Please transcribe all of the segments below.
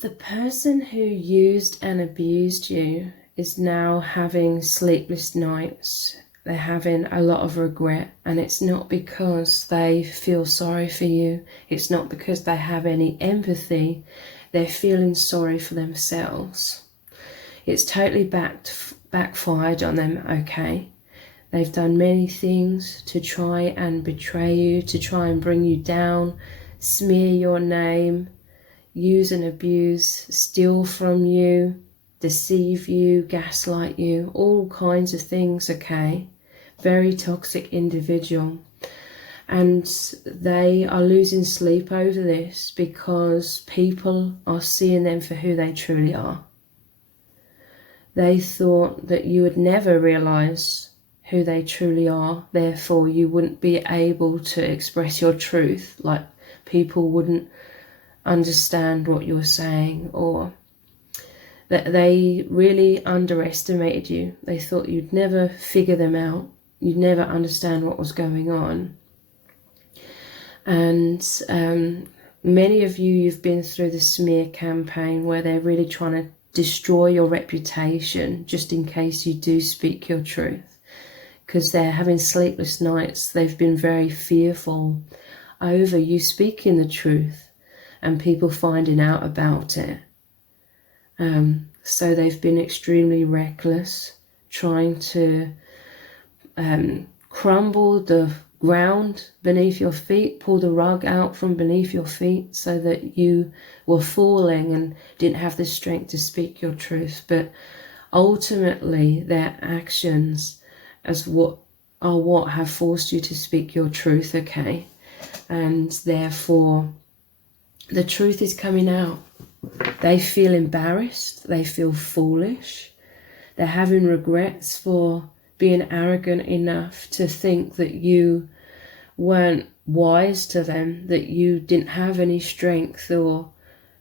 The person who used and abused you is now having sleepless nights. They're having a lot of regret, and it's not because they feel sorry for you. It's not because they have any empathy. They're feeling sorry for themselves. It's totally backfired on them, okay? They've done many things to try and betray you, to try and bring you down, smear your name, use and abuse, steal from you, deceive you, gaslight you, all kinds of things, okay? Very toxic individual. And they are losing sleep over this because people are seeing them for who they truly are. They thought that you would never realize who they truly are, therefore you wouldn't be able to express your truth, like people wouldn't understand what you're saying, or that they really underestimated you. They thought you'd never figure them out, you'd never understand what was going on. And many of you've been through the smear campaign where they're really trying to destroy your reputation just in case you do speak your truth, because they're having sleepless nights. They've been very fearful over you speaking the truth and people finding out about it. So they've been extremely reckless, trying to crumble the ground beneath your feet, pull the rug out from beneath your feet so that you were falling and didn't have the strength to speak your truth. But ultimately their actions are what have forced you to speak your truth, okay? And therefore the truth is coming out. They feel embarrassed, they feel foolish, they're having regrets for being arrogant enough to think that you weren't wise to them, that you didn't have any strength or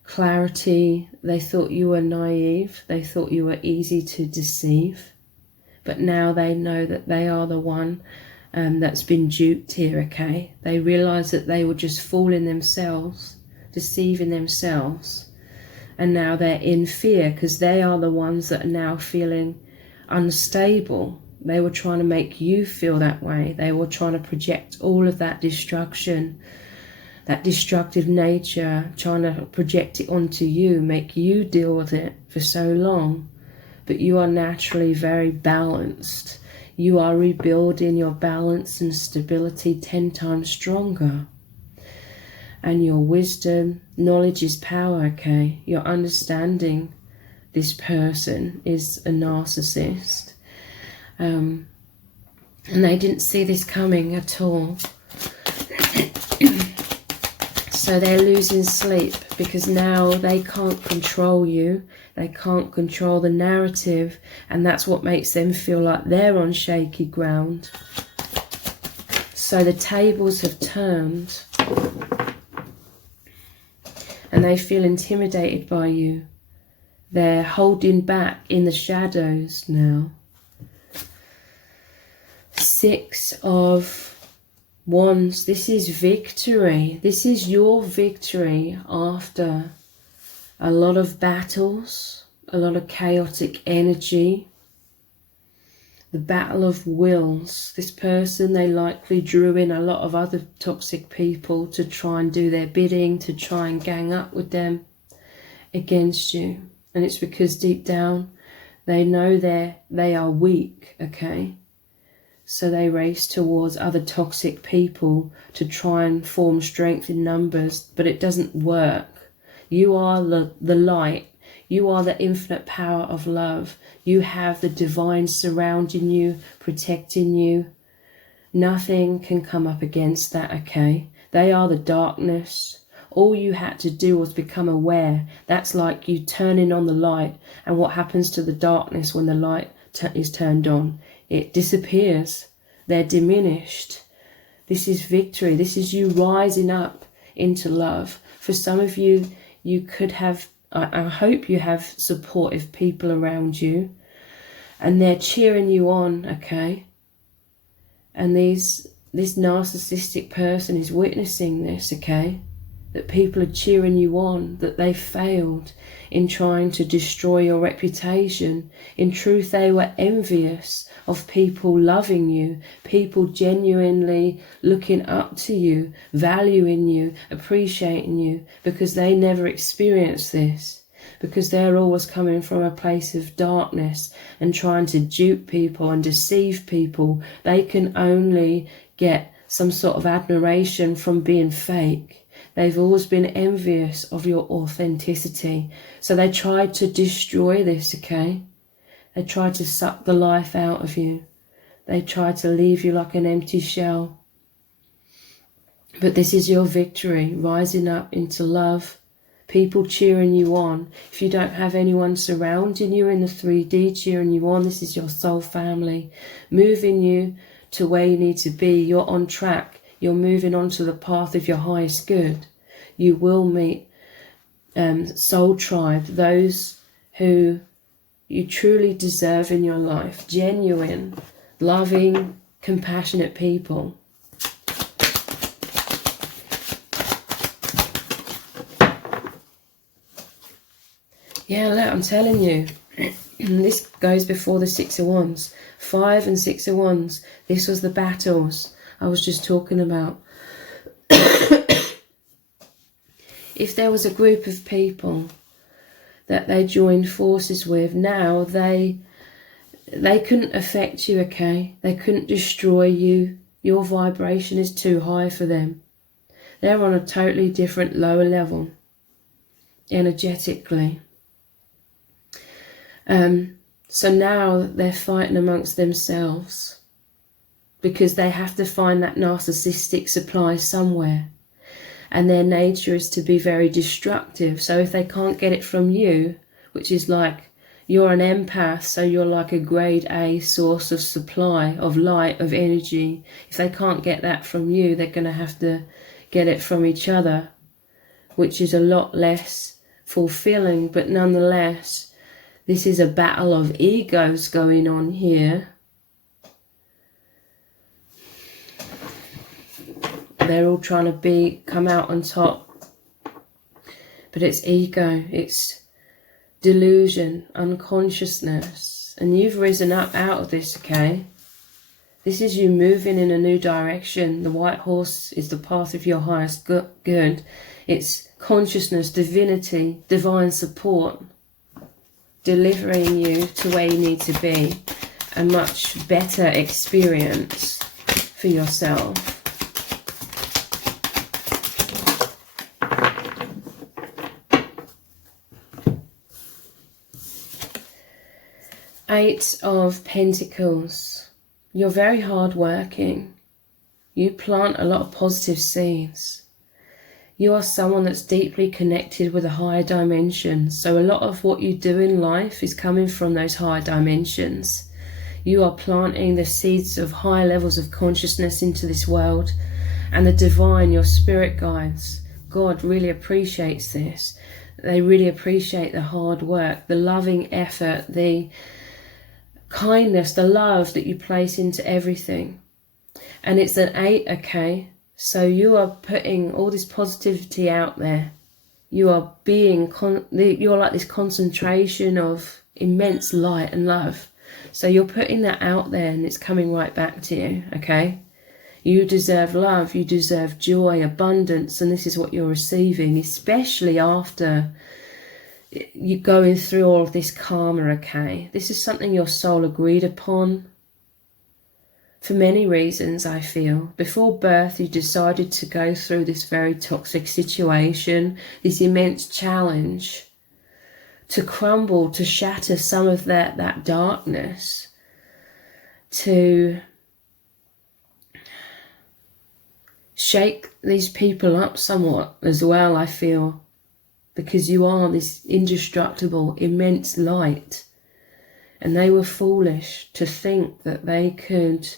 clarity. They thought you were naive, they thought you were easy to deceive. But now they know that they are the one that's been duped here, okay? They realise that they were just fooling themselves, deceiving themselves. And now they're in fear because they are the ones that are now feeling unstable. They were trying to make you feel that way. They were trying to project all of that destruction, that destructive nature, trying to project it onto you, make you deal with it for so long. But you are naturally very balanced. You are rebuilding your balance and stability 10 times stronger. And your wisdom, knowledge is power, okay? Your understanding this person is a narcissist. And they didn't see this coming at all. So they're losing sleep because now they can't control you. They can't control the narrative, and that's what makes them feel like they're on shaky ground. So the tables have turned and they feel intimidated by you. They're holding back in the shadows now. 6 of Wands. This is victory. This is your victory after a lot of battles, a lot of chaotic energy. The battle of wills. This person, they likely drew in a lot of other toxic people to try and do their bidding, to try and gang up with them against you. And it's because deep down they know they are weak, okay? So they race towards other toxic people to try and form strength in numbers, but it doesn't work. You are the light. You are the infinite power of love. You have the divine surrounding you, protecting you. Nothing can come up against that, okay? They are the darkness. All you had to do was become aware. That's like you turning on the light, and what happens to the darkness when the light is turned on? It disappears. They're diminished. This is victory. This is you rising up into love. For some of you, you could have, I hope you have supportive people around you, and they're cheering you on, okay? And this narcissistic person is witnessing this, okay? that people are cheering you on, that they failed in trying to destroy your reputation. In truth, they were envious of people loving you, people genuinely looking up to you, valuing you, appreciating you, because they never experienced this. Because they're always coming from a place of darkness and trying to dupe people and deceive people. They can only get some sort of admiration from being fake. They've always been envious of your authenticity. So they tried to destroy this, okay? They tried to suck the life out of you. They tried to leave you like an empty shell. But this is your victory, rising up into love, people cheering you on. If you don't have anyone surrounding you in the 3D cheering you on, this is your soul family, moving you to where you need to be. You're on track. You're moving onto the path of your highest good. You will meet soul tribe, those who you truly deserve in your life. Genuine, loving, compassionate people. Yeah, look, I'm telling you, this goes before the 6 of Wands. 5 and 6 of Wands. This was the battles I was just talking about. If there was a group of people that they joined forces with, now they couldn't affect you, okay? They couldn't destroy you. Your vibration is too high for them. They're on a totally different, lower level, energetically. So now they're fighting amongst themselves because they have to find that narcissistic supply somewhere. And their nature is to be very destructive. So if they can't get it from you, which is like you're an empath, so you're like a grade A source of supply, of light, of energy. If they can't get that from you, they're going to have to get it from each other, which is a lot less fulfilling. But nonetheless, this is a battle of egos going on here. They're all trying to come out on top. But it's ego, it's delusion, unconsciousness. And you've risen up out of this, okay? This is you moving in a new direction. The white horse is the path of your highest good. It's consciousness, divinity, divine support, delivering you to where you need to be. A much better experience for yourself. Eight of Pentacles. You're very hardworking. You plant a lot of positive seeds. You are someone that's deeply connected with a higher dimension. So a lot of what you do in life is coming from those higher dimensions. You are planting the seeds of high levels of consciousness into this world. And the divine, your spirit guides, God really appreciates this. They really appreciate the hard work, the loving effort, the kindness, the love that you place into everything. And it's an 8, okay? So you are putting all this positivity out there. You are you're like this concentration of immense light and love. So you're putting that out there and it's coming right back to you, okay? You deserve love, you deserve joy, abundance, and this is what you're receiving, especially after you're going through all of this karma, okay? This is something your soul agreed upon for many reasons, I feel. Before birth, you decided to go through this very toxic situation, this immense challenge, to crumble, to shatter some of that darkness, to shake these people up somewhat as well, I feel. Because you are this indestructible, immense light. And they were foolish to think that they could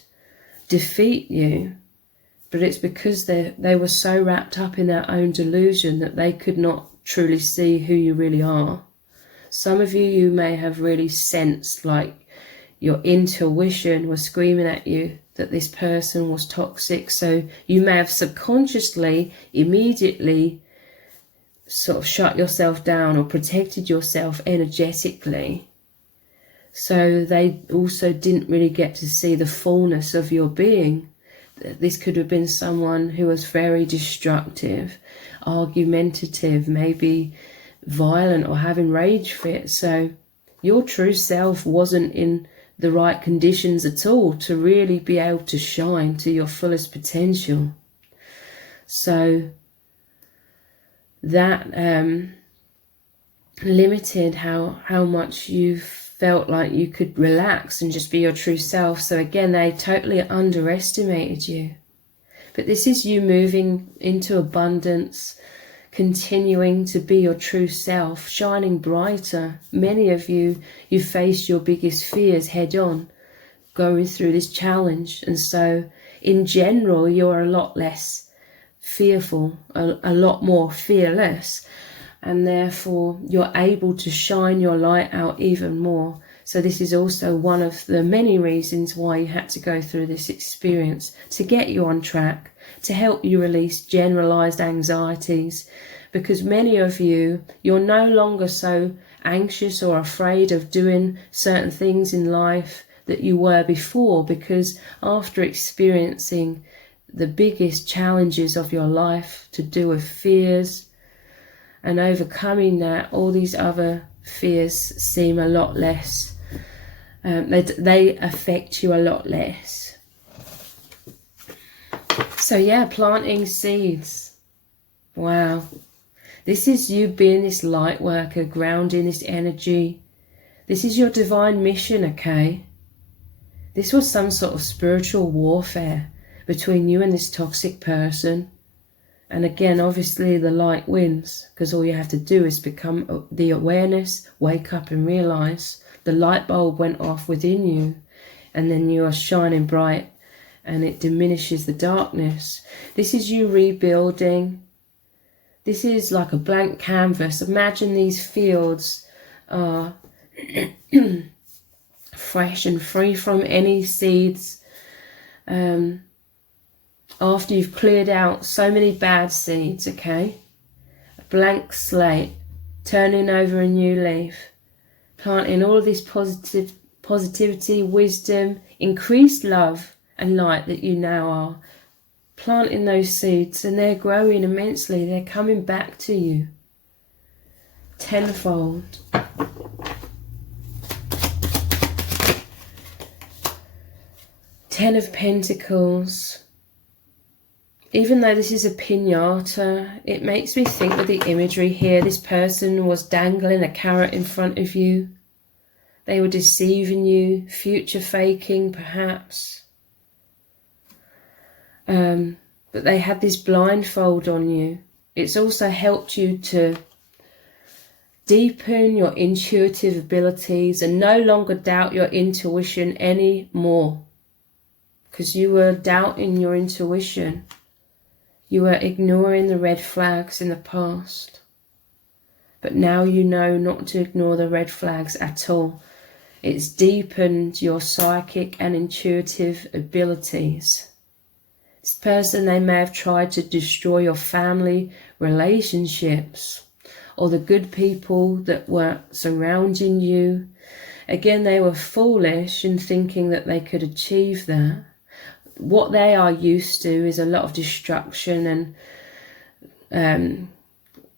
defeat you. But it's because they were so wrapped up in their own delusion that they could not truly see who you really are. Some of you may have really sensed, like your intuition was screaming at you that this person was toxic. So you may have subconsciously, immediately sort of shut yourself down or protected yourself energetically. So they also didn't really get to see the fullness of your being. This could have been someone who was very destructive, argumentative, maybe violent or having rage fits. So your true self wasn't in the right conditions at all to really be able to shine to your fullest potential. So that limited how much you felt like you could relax and just be your true self. So again, they totally underestimated you. But this is you moving into abundance, continuing to be your true self, shining brighter. Many of you faced your biggest fears head on, going through this challenge. And so in general, you're a lot less fearful, a lot more fearless. And therefore you're able to shine your light out even more. So this is also one of the many reasons why you had to go through this experience, to get you on track, to help you release generalized anxieties, because many of you're no longer so anxious or afraid of doing certain things in life that you were before, because after experiencing the biggest challenges of your life to do with fears, and overcoming that, all these other fears seem a lot less, they affect you a lot less. So yeah, planting seeds. Wow. This is you being this light worker, grounding this energy. This is your divine mission, okay? This was some sort of spiritual warfare between you and this toxic person. And again, obviously the light wins, because all you have to do is become the awareness, wake up and realize the light bulb went off within you, and then you are shining bright and it diminishes the darkness. This is you rebuilding. This is like a blank canvas. Imagine these fields are fresh and free from any seeds. After you've cleared out so many bad seeds, okay? A blank slate, turning over a new leaf, planting all of this positivity, wisdom, increased love and light that you now are. Planting those seeds, and they're growing immensely. They're coming back to you tenfold. Ten of Pentacles. Even though this is a piñata, it makes me think with the imagery here, this person was dangling a carrot in front of you. They were deceiving you, future faking perhaps. But they had this blindfold on you. It's also helped you to deepen your intuitive abilities and no longer doubt your intuition anymore, because you were doubting your intuition. You were ignoring the red flags in the past. But now you know not to ignore the red flags at all. It's deepened your psychic and intuitive abilities. This person, they may have tried to destroy your family relationships or the good people that were surrounding you. Again, they were foolish in thinking that they could achieve that. What they are used to is a lot of destruction and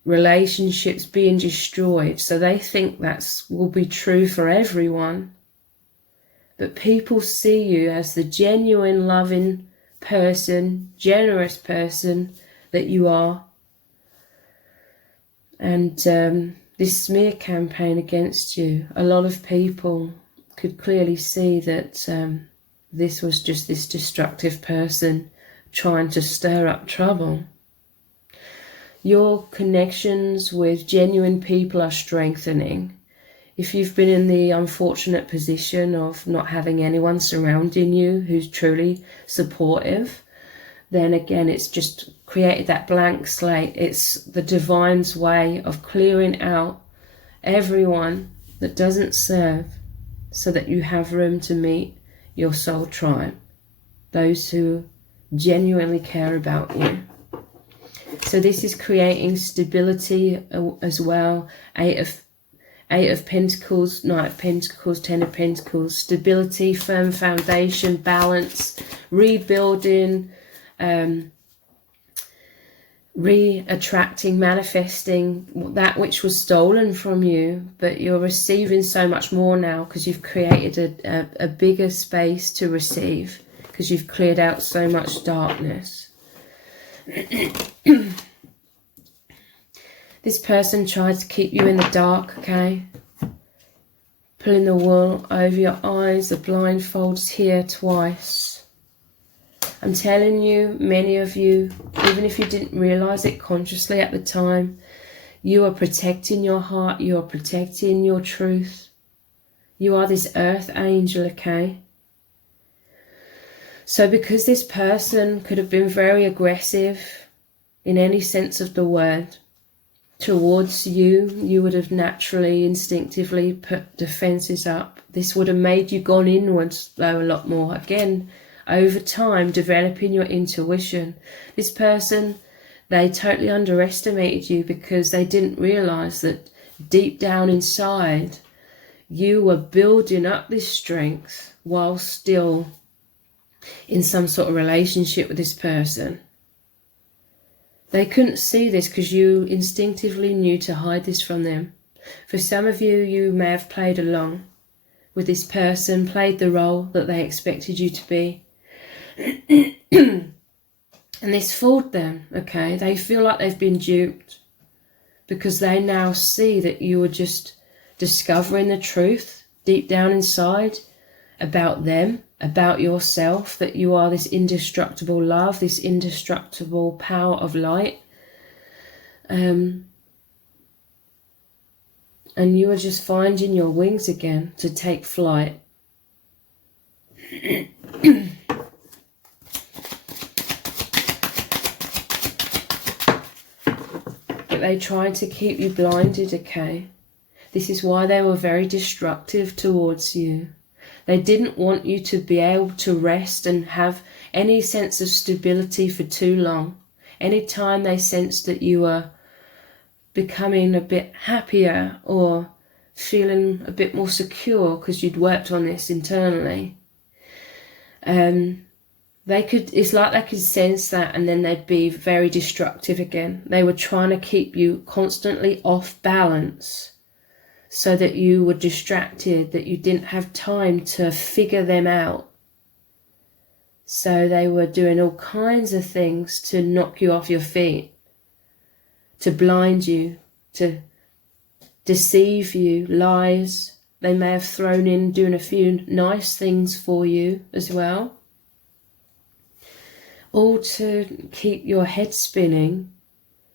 relationships being destroyed. So they think that will be true for everyone. But people see you as the genuine, loving person, generous person that you are. And this smear campaign against you, a lot of people could clearly see that this was just this destructive person trying to stir up trouble. Your connections with genuine people are strengthening. If you've been in the unfortunate position of not having anyone surrounding you who's truly supportive, then again, it's just created that blank slate. It's the divine's way of clearing out everyone that doesn't serve, so that you have room to meet your soul tribe, those who genuinely care about you. So this is creating stability as well. Eight of Pentacles, Knight of Pentacles, Ten of Pentacles. Stability, firm foundation, balance, rebuilding, re-attracting, manifesting that which was stolen from you, but you're receiving so much more now because you've created a bigger space to receive, because you've cleared out so much darkness. This person tried to keep you in the dark, okay? Pulling the wool over your eyes, the blindfolds here twice. I'm telling you, many of you, even if you didn't realize it consciously at the time, you are protecting your heart, you are protecting your truth. You are this earth angel, okay? So because this person could have been very aggressive in any sense of the word towards you, you would have naturally, instinctively put defenses up. This would have made you gone inwards though a lot more. Again, over time, developing your intuition. This person, they totally underestimated you because they didn't realize that deep down inside, you were building up this strength while still in some sort of relationship with this person. They couldn't see this because you instinctively knew to hide this from them. For some of you, you may have played along with this person, played the role that they expected you to be. And this fooled them, okay? They feel like they've been duped because they now see that you were just discovering the truth deep down inside about them, about yourself, that you are this indestructible love, this indestructible power of light. And you are just finding your wings again to take flight. But they tried to keep you blinded, okay? This is why they were very destructive towards you. They didn't want you to be able to rest and have any sense of stability for too long. Anytime they sensed that you were becoming a bit happier or feeling a bit more secure because you'd worked on this internally, it's like they could sense that, and then they'd be very destructive again. They were trying to keep you constantly off balance, so that you were distracted, that you didn't have time to figure them out. So they were doing all kinds of things to knock you off your feet, to blind you, to deceive you, lies. They may have thrown in doing a few nice things for you as well. All to keep your head spinning,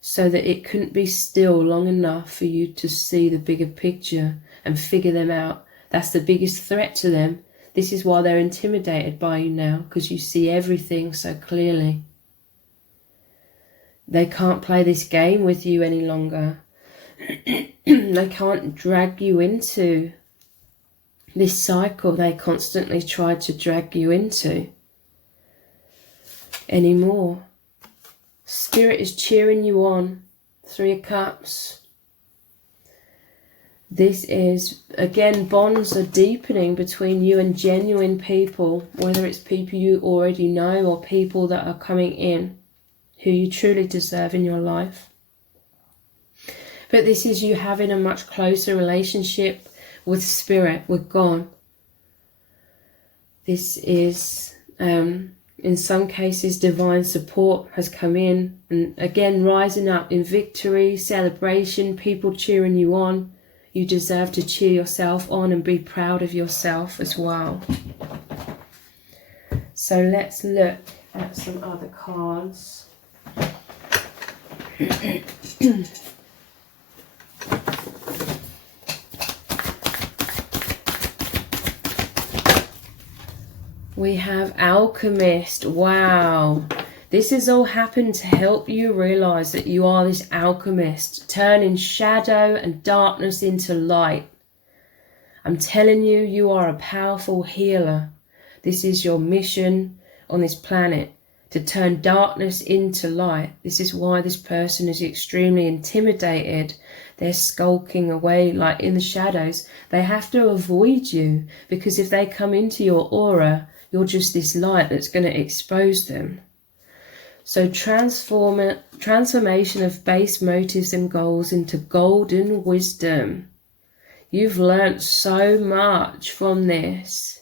so that it couldn't be still long enough for you to see the bigger picture and figure them out. That's the biggest threat to them. This is why they're intimidated by you now, because you see everything so clearly. They can't play this game with you any longer. They can't drag you into this cycle they constantly tried to drag you into anymore. Spirit is cheering you on. Three of Cups. This is, again, bonds are deepening between you and genuine people, whether it's people you already know or people that are coming in who you truly deserve in your life. But this is you having a much closer relationship with Spirit, with God. This is in some cases, divine support has come in, and again, rising up in victory, celebration, people cheering you on. You deserve to cheer yourself on and be proud of yourself as well. So let's look at some other cards. We have Alchemist. Wow. This has all happened to help you realize that you are this alchemist, turning shadow and darkness into light. I'm telling you, you are a powerful healer. This is your mission on this planet, to turn darkness into light. This is why this person is extremely intimidated. They're skulking away like in the shadows. They have to avoid you, because if they come into your aura, you're just this light that's going to expose them. So transformation of base motives and goals into golden wisdom. You've learnt so much from this.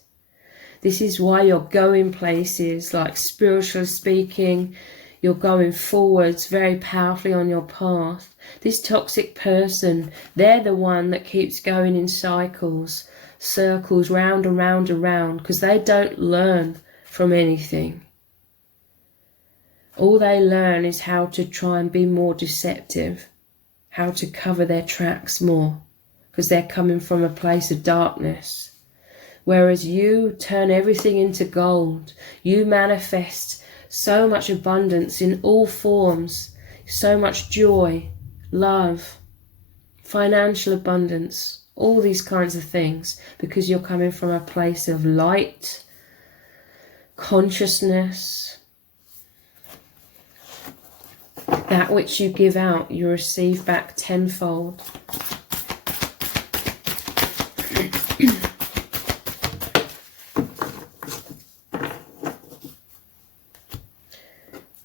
This is why you're going places, like spiritually speaking, you're going forwards very powerfully on your path. This toxic person, they're the one that keeps going in cycles, circles, round and round and round, because they don't learn from anything. All they learn is how to try and be more deceptive, how to cover their tracks more, because they're coming from a place of darkness. Whereas you turn everything into gold. You manifest so much abundance in all forms, so much joy, love, financial abundance, all these kinds of things, because you're coming from a place of light, consciousness. That which you give out, you receive back tenfold.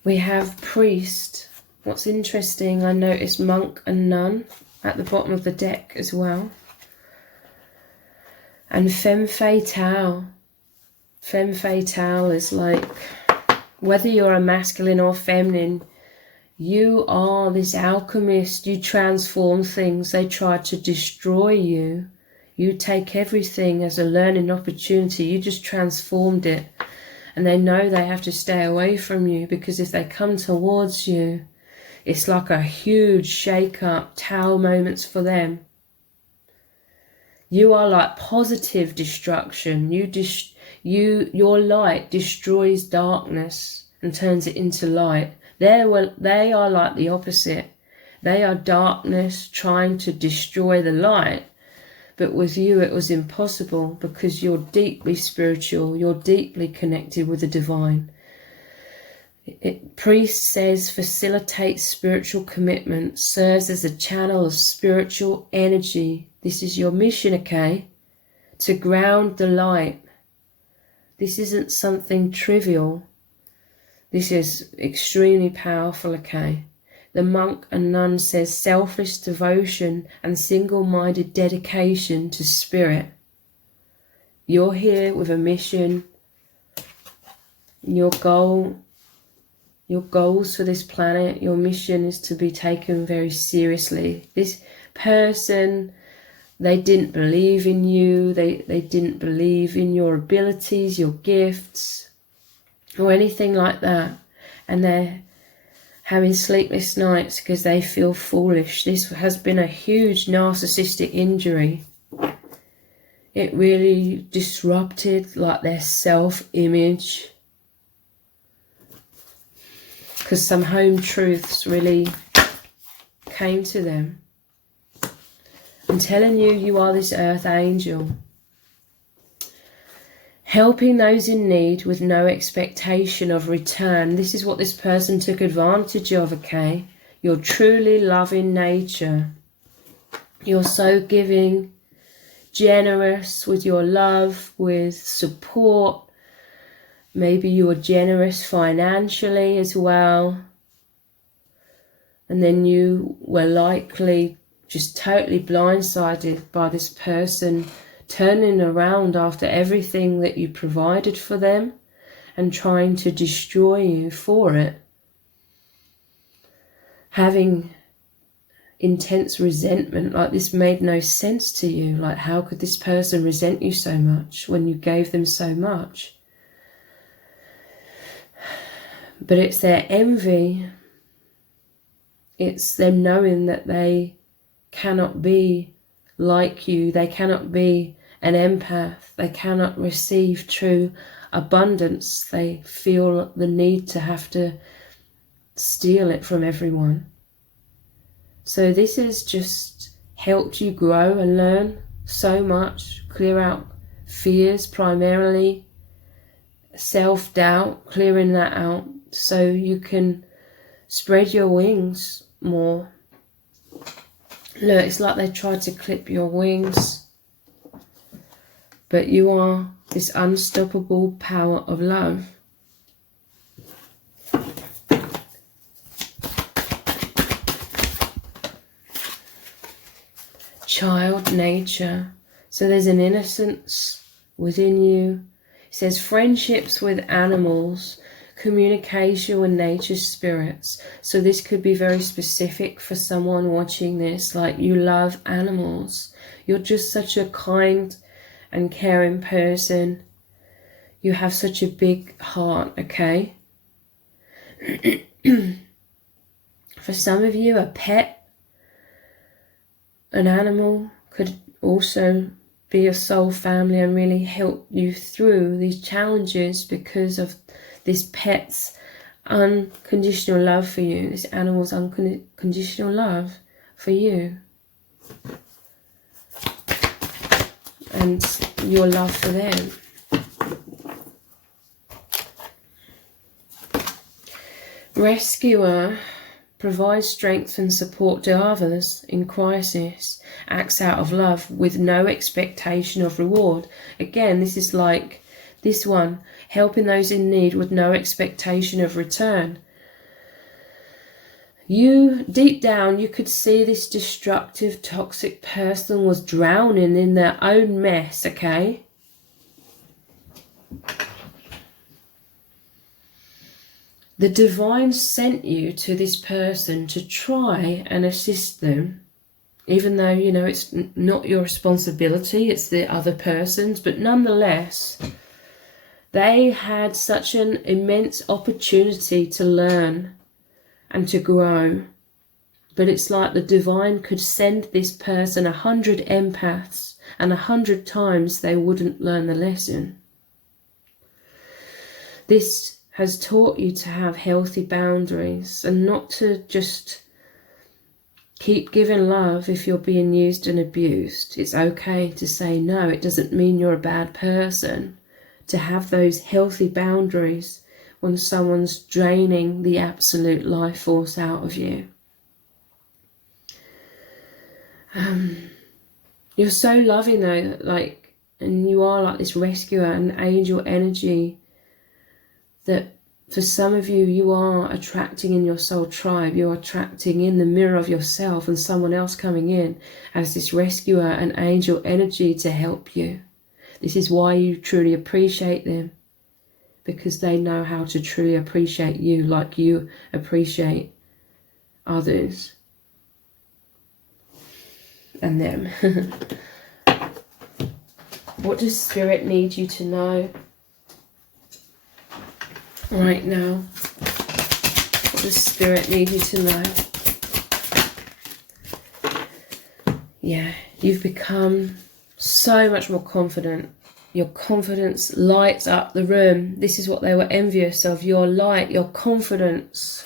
We have priest. What's interesting, I noticed monk and nun at the bottom of the deck as well. And femme fatale. Femme fatale is like, whether you're a masculine or feminine, you are this alchemist. You transform things. They try to destroy you. You take everything as a learning opportunity. You just transformed it. And they know they have to stay away from you, because if they come towards you, it's like a huge shake-up, towel moments for them. You are like positive destruction. Your light destroys darkness and turns it into light. They are like the opposite. They are darkness trying to destroy the light. But with you it was impossible, because you're deeply spiritual. You're deeply connected with the divine. Priest says facilitates spiritual commitment, serves as a channel of spiritual energy. This is your mission, okay? To ground the light. This isn't something trivial. This is extremely powerful, okay? The monk and nun says selfless devotion and single-minded dedication to spirit. You're here with a mission. Your goals for this planet, your mission is to be taken very seriously. This person, they didn't believe in you. They didn't believe in your abilities, your gifts, or anything like that. And they're having sleepless nights because they feel foolish. This has been a huge narcissistic injury. It really disrupted like their self-image, because some home truths really came to them. I'm telling you, you are this earth angel, helping those in need with no expectation of return. This is what this person took advantage of, okay? You're truly loving nature. You're so giving, generous with your love, with support. Maybe you are generous financially as well. And then you were likely just totally blindsided by this person turning around after everything that you provided for them and trying to destroy you for it. Having intense resentment, like this made no sense to you. Like, how could this person resent you so much when you gave them so much? But it's their envy. It's them knowing that they cannot be like you. They cannot be an empath. They cannot receive true abundance. They feel the need to have to steal it from everyone. So this has just helped you grow and learn so much. Clear out fears primarily, self-doubt, clearing that out, so you can spread your wings more. Look, it's like they tried to clip your wings, but you are this unstoppable power of love. Child nature. So there's an innocence within you. It says friendships with animals, communication with nature spirits. So this could be very specific for someone watching this, like you love animals. You're just such a kind and caring person. You have such a big heart, okay? For some of you, a pet, an animal could also be a soul family and really help you through these challenges because of this pet's unconditional love for you, this animal's unconditional love for you, and your love for them. Rescuer provides strength and support to others in crisis, acts out of love with no expectation of reward. Again, this is like this one, helping those in need with no expectation of return. You, deep down, you could see this destructive, toxic person was drowning in their own mess, okay? The divine sent you to this person to try and assist them, even though, you know, it's not your responsibility, it's the other person's, but nonetheless, they had such an immense opportunity to learn and to grow. But it's like the divine could send this person 100 empaths and 100 times they wouldn't learn the lesson. This has taught you to have healthy boundaries and not to just keep giving love if you're being used and abused. It's okay to say no. It doesn't mean you're a bad person. To have those healthy boundaries when someone's draining the absolute life force out of you. You're so loving though, like, and you are like this rescuer and angel energy that for some of you, you are attracting in your soul tribe. You're attracting in the mirror of yourself and someone else coming in as this rescuer and angel energy to help you. This is why you truly appreciate them, because they know how to truly appreciate you like you appreciate others and them. What does Spirit need you to know right now? What does Spirit need you to know? Yeah, you've become so much more confident. Your confidence lights up the room. This is what they were envious of, your light, your confidence.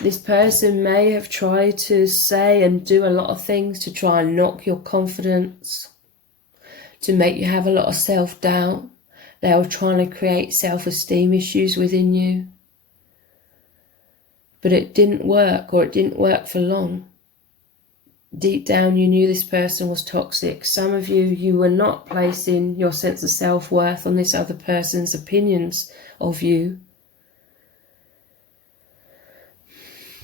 This person may have tried to say and do a lot of things to try and knock your confidence, to make you have a lot of self-doubt. They were trying to create self-esteem issues within you. But it didn't work, or it didn't work for long. Deep down, you knew this person was toxic. Some of you, you were not placing your sense of self-worth on this other person's opinions of you,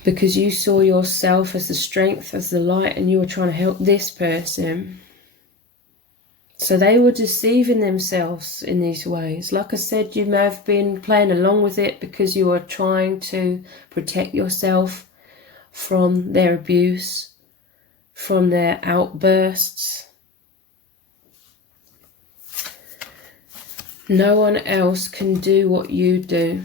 because you saw yourself as the strength, as the light, and you were trying to help this person. So they were deceiving themselves in these ways. Like I said, you may have been playing along with it because you were trying to protect yourself from their abuse, from their outbursts. No one else can do what you do.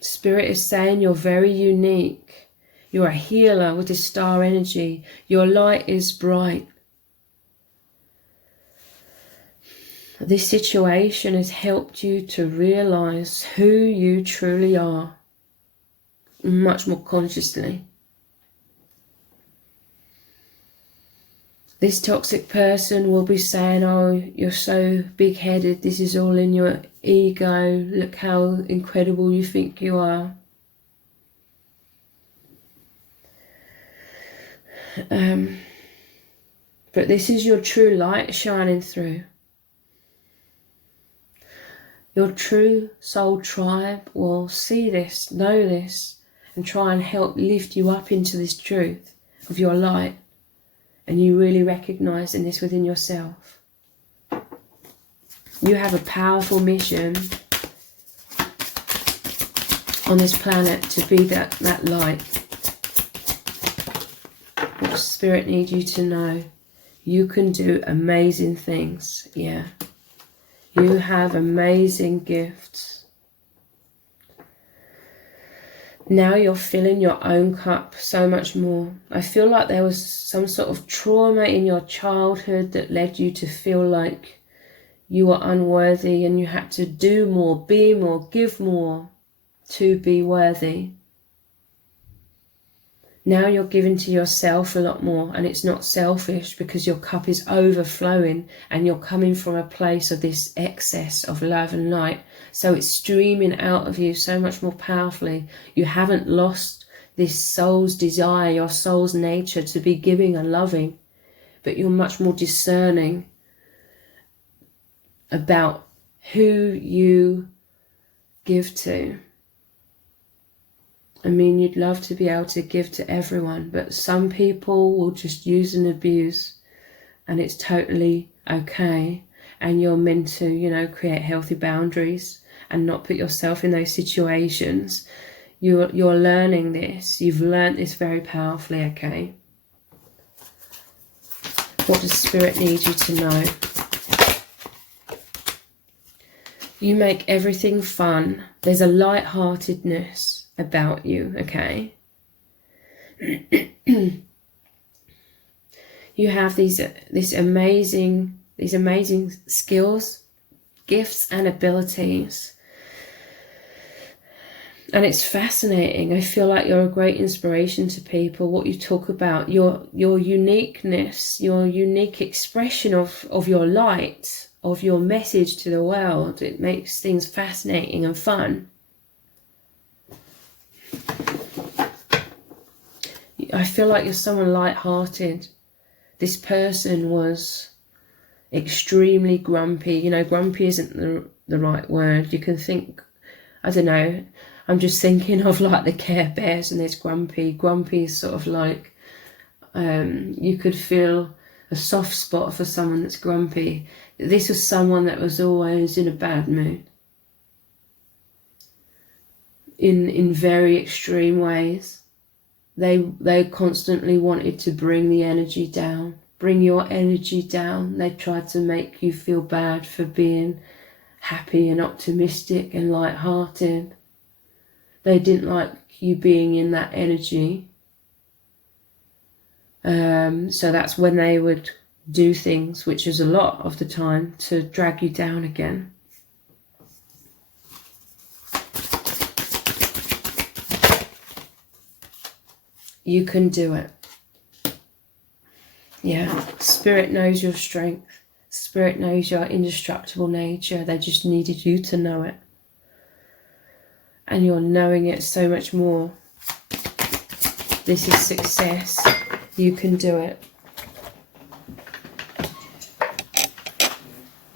Spirit is saying you're very unique. You're a healer with this star energy. Your light is bright. This situation has helped you to realize who you truly are, much more consciously. This toxic person will be saying, oh, you're so big-headed, this is all in your ego, look how incredible you think you are. But this is your true light shining through. Your true soul tribe will see this, know this, and try and help lift you up into this truth of your light. And you really recognizing this within yourself. You have a powerful mission on this planet to be that light. What Spirit needs you to know, you can do amazing things. Yeah. You have amazing gifts. Now you're filling your own cup so much more. I feel like there was some sort of trauma in your childhood that led you to feel like you were unworthy and you had to do more, be more, give more to be worthy. Now you're giving to yourself a lot more, and it's not selfish because your cup is overflowing and you're coming from a place of this excess of love and light. So it's streaming out of you so much more powerfully. You haven't lost this soul's desire, your soul's nature to be giving and loving, but you're much more discerning about who you give to. I mean, you'd love to be able to give to everyone, but some people will just use and abuse, and it's totally okay. And you're meant to, you know, create healthy boundaries and not put yourself in those situations. You're learning this. You've learned this very powerfully, okay? What does Spirit need you to know? You make everything fun. There's a light-heartedness about you, okay? You have these amazing skills, gifts and abilities, and it's fascinating. I feel like you're a great inspiration to people. What you talk about, your uniqueness, your unique expression of your light, of your message to the world, it makes things fascinating and fun. I feel like you're someone light-hearted. This person was extremely grumpy. You know, grumpy isn't the right word. You can think, I don't know, I'm just thinking of like the Care Bears, and there's grumpy. Grumpy is sort of like, you could feel a soft spot for someone that's grumpy. This was someone that was always in a bad mood. In very extreme ways. They constantly wanted to bring the energy down, bring your energy down. They tried to make you feel bad for being happy and optimistic and light-hearted. They didn't like you being in that energy. So that's when they would do things, which is a lot of the time, to drag you down again. You can do it. Yeah, Spirit knows your strength. Spirit knows your indestructible nature. They just needed you to know it. And you're knowing it so much more. This is success. You can do it.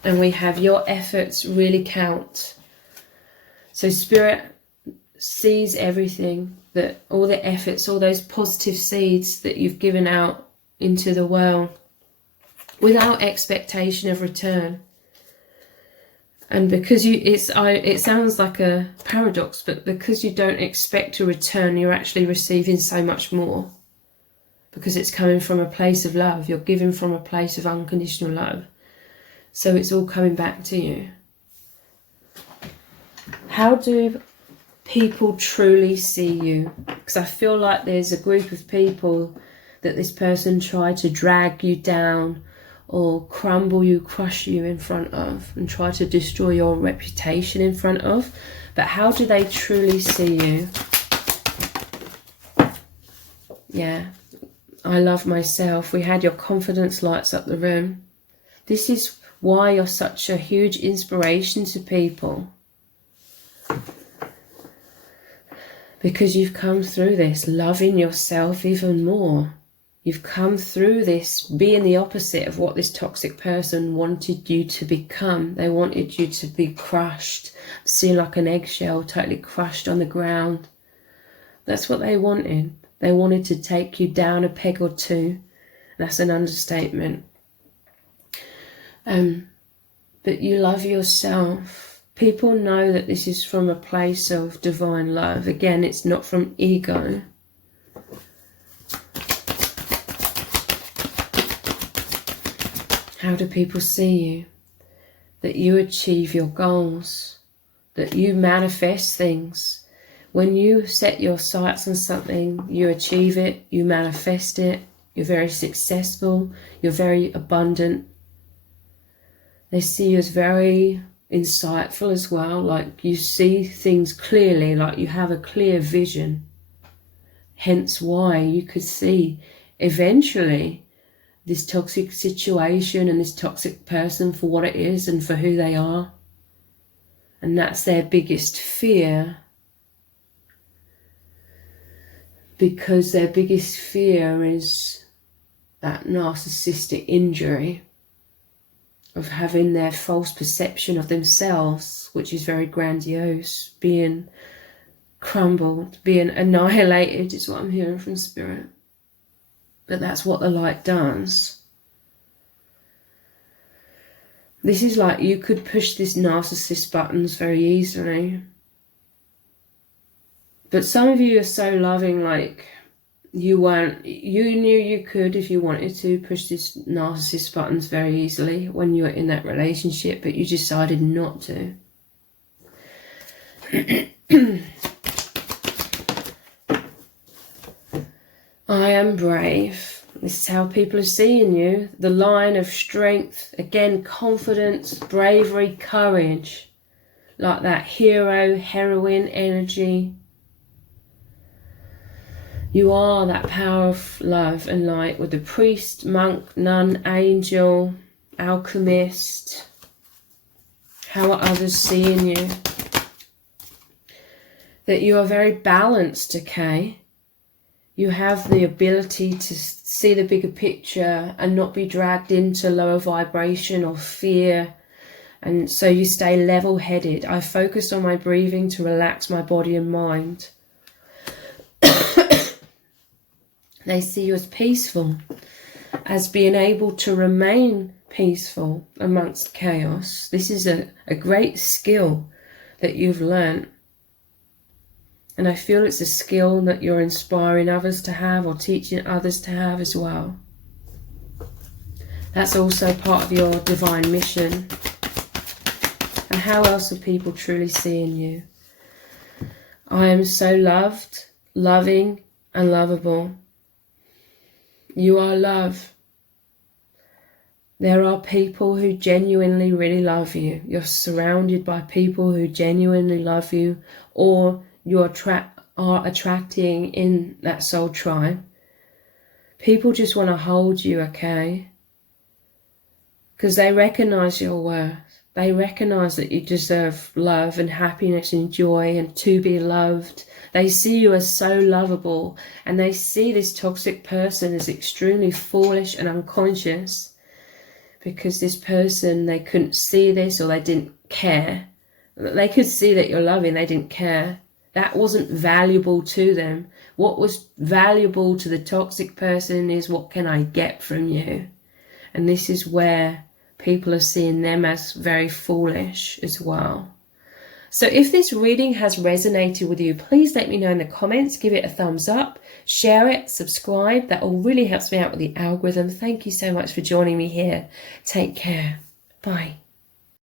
And we have your efforts really count. So Spirit sees everything, that all the efforts, all those positive seeds that you've given out into the world without expectation of return. And because it sounds like a paradox, but because you don't expect a return, you're actually receiving so much more, because it's coming from a place of love. You're giving from a place of unconditional love. So it's all coming back to you. How do people truly see you? Because I feel like there's a group of people that this person tried to drag you down or crumble you, crush you in front of, and try to destroy your reputation in front of. But how do they truly see you? Yeah, I love myself. We had your confidence lights up the room. This is why you're such a huge inspiration to people. Because you've come through this, loving yourself even more. You've come through this being the opposite of what this toxic person wanted you to become. They wanted you to be crushed, see like an eggshell, totally crushed on the ground. That's what they wanted. They wanted to take you down a peg or two. That's an understatement. But you love yourself. People know that this is from a place of divine love. Again, it's not from ego. How do people see you? That you achieve your goals, that you manifest things. When you set your sights on something, you achieve it, you manifest it, you're very successful, you're very abundant. They see you as very insightful as well, like you see things clearly, like you have a clear vision. Hence why you could see eventually this toxic situation and this toxic person for what it is and for who they are. And that's their biggest fear. Because their biggest fear is that narcissistic injury of having their false perception of themselves, which is very grandiose, being crumbled, being annihilated is what I'm hearing from Spirit. But that's what the light does. This is like you could push this narcissist buttons very easily. But some of you are so loving, like you knew you could, if you wanted to, push this narcissist buttons very easily when you were in that relationship, but you decided not to. I am brave. This is how people are seeing you. The line of strength, again, confidence, bravery, courage, like that hero, heroine energy. You are that power of love and light with the priest, monk, nun, angel, alchemist. How are others seeing you? That you are very balanced, okay? You have the ability to see the bigger picture and not be dragged into lower vibration or fear. And so you stay level-headed. I focused on my breathing to relax my body and mind. They see you as peaceful, as being able to remain peaceful amongst chaos. This is a great skill that you've learnt. And I feel it's a skill that you're inspiring others to have or teaching others to have as well. That's also part of your divine mission. And how else are people truly seeing you? I am so loved, loving, and lovable. You are love. There are people who genuinely really love you. You're surrounded by people who genuinely love you, or you are attracting in that soul tribe. People just want to hold you, okay? Because they recognize your worth. They recognize that you deserve love and happiness and joy and to be loved. They see you as so lovable, and they see this toxic person as extremely foolish and unconscious, because this person, they couldn't see this, or they didn't care. They could see that you're loving, they didn't care. That wasn't valuable to them. What was valuable to the toxic person is, what can I get from you? And this is where people are seeing them as very foolish as well. So if this reading has resonated with you, please let me know in the comments. Give it a thumbs up, share it, subscribe. That all really helps me out with the algorithm. Thank you so much for joining me here. Take care. Bye.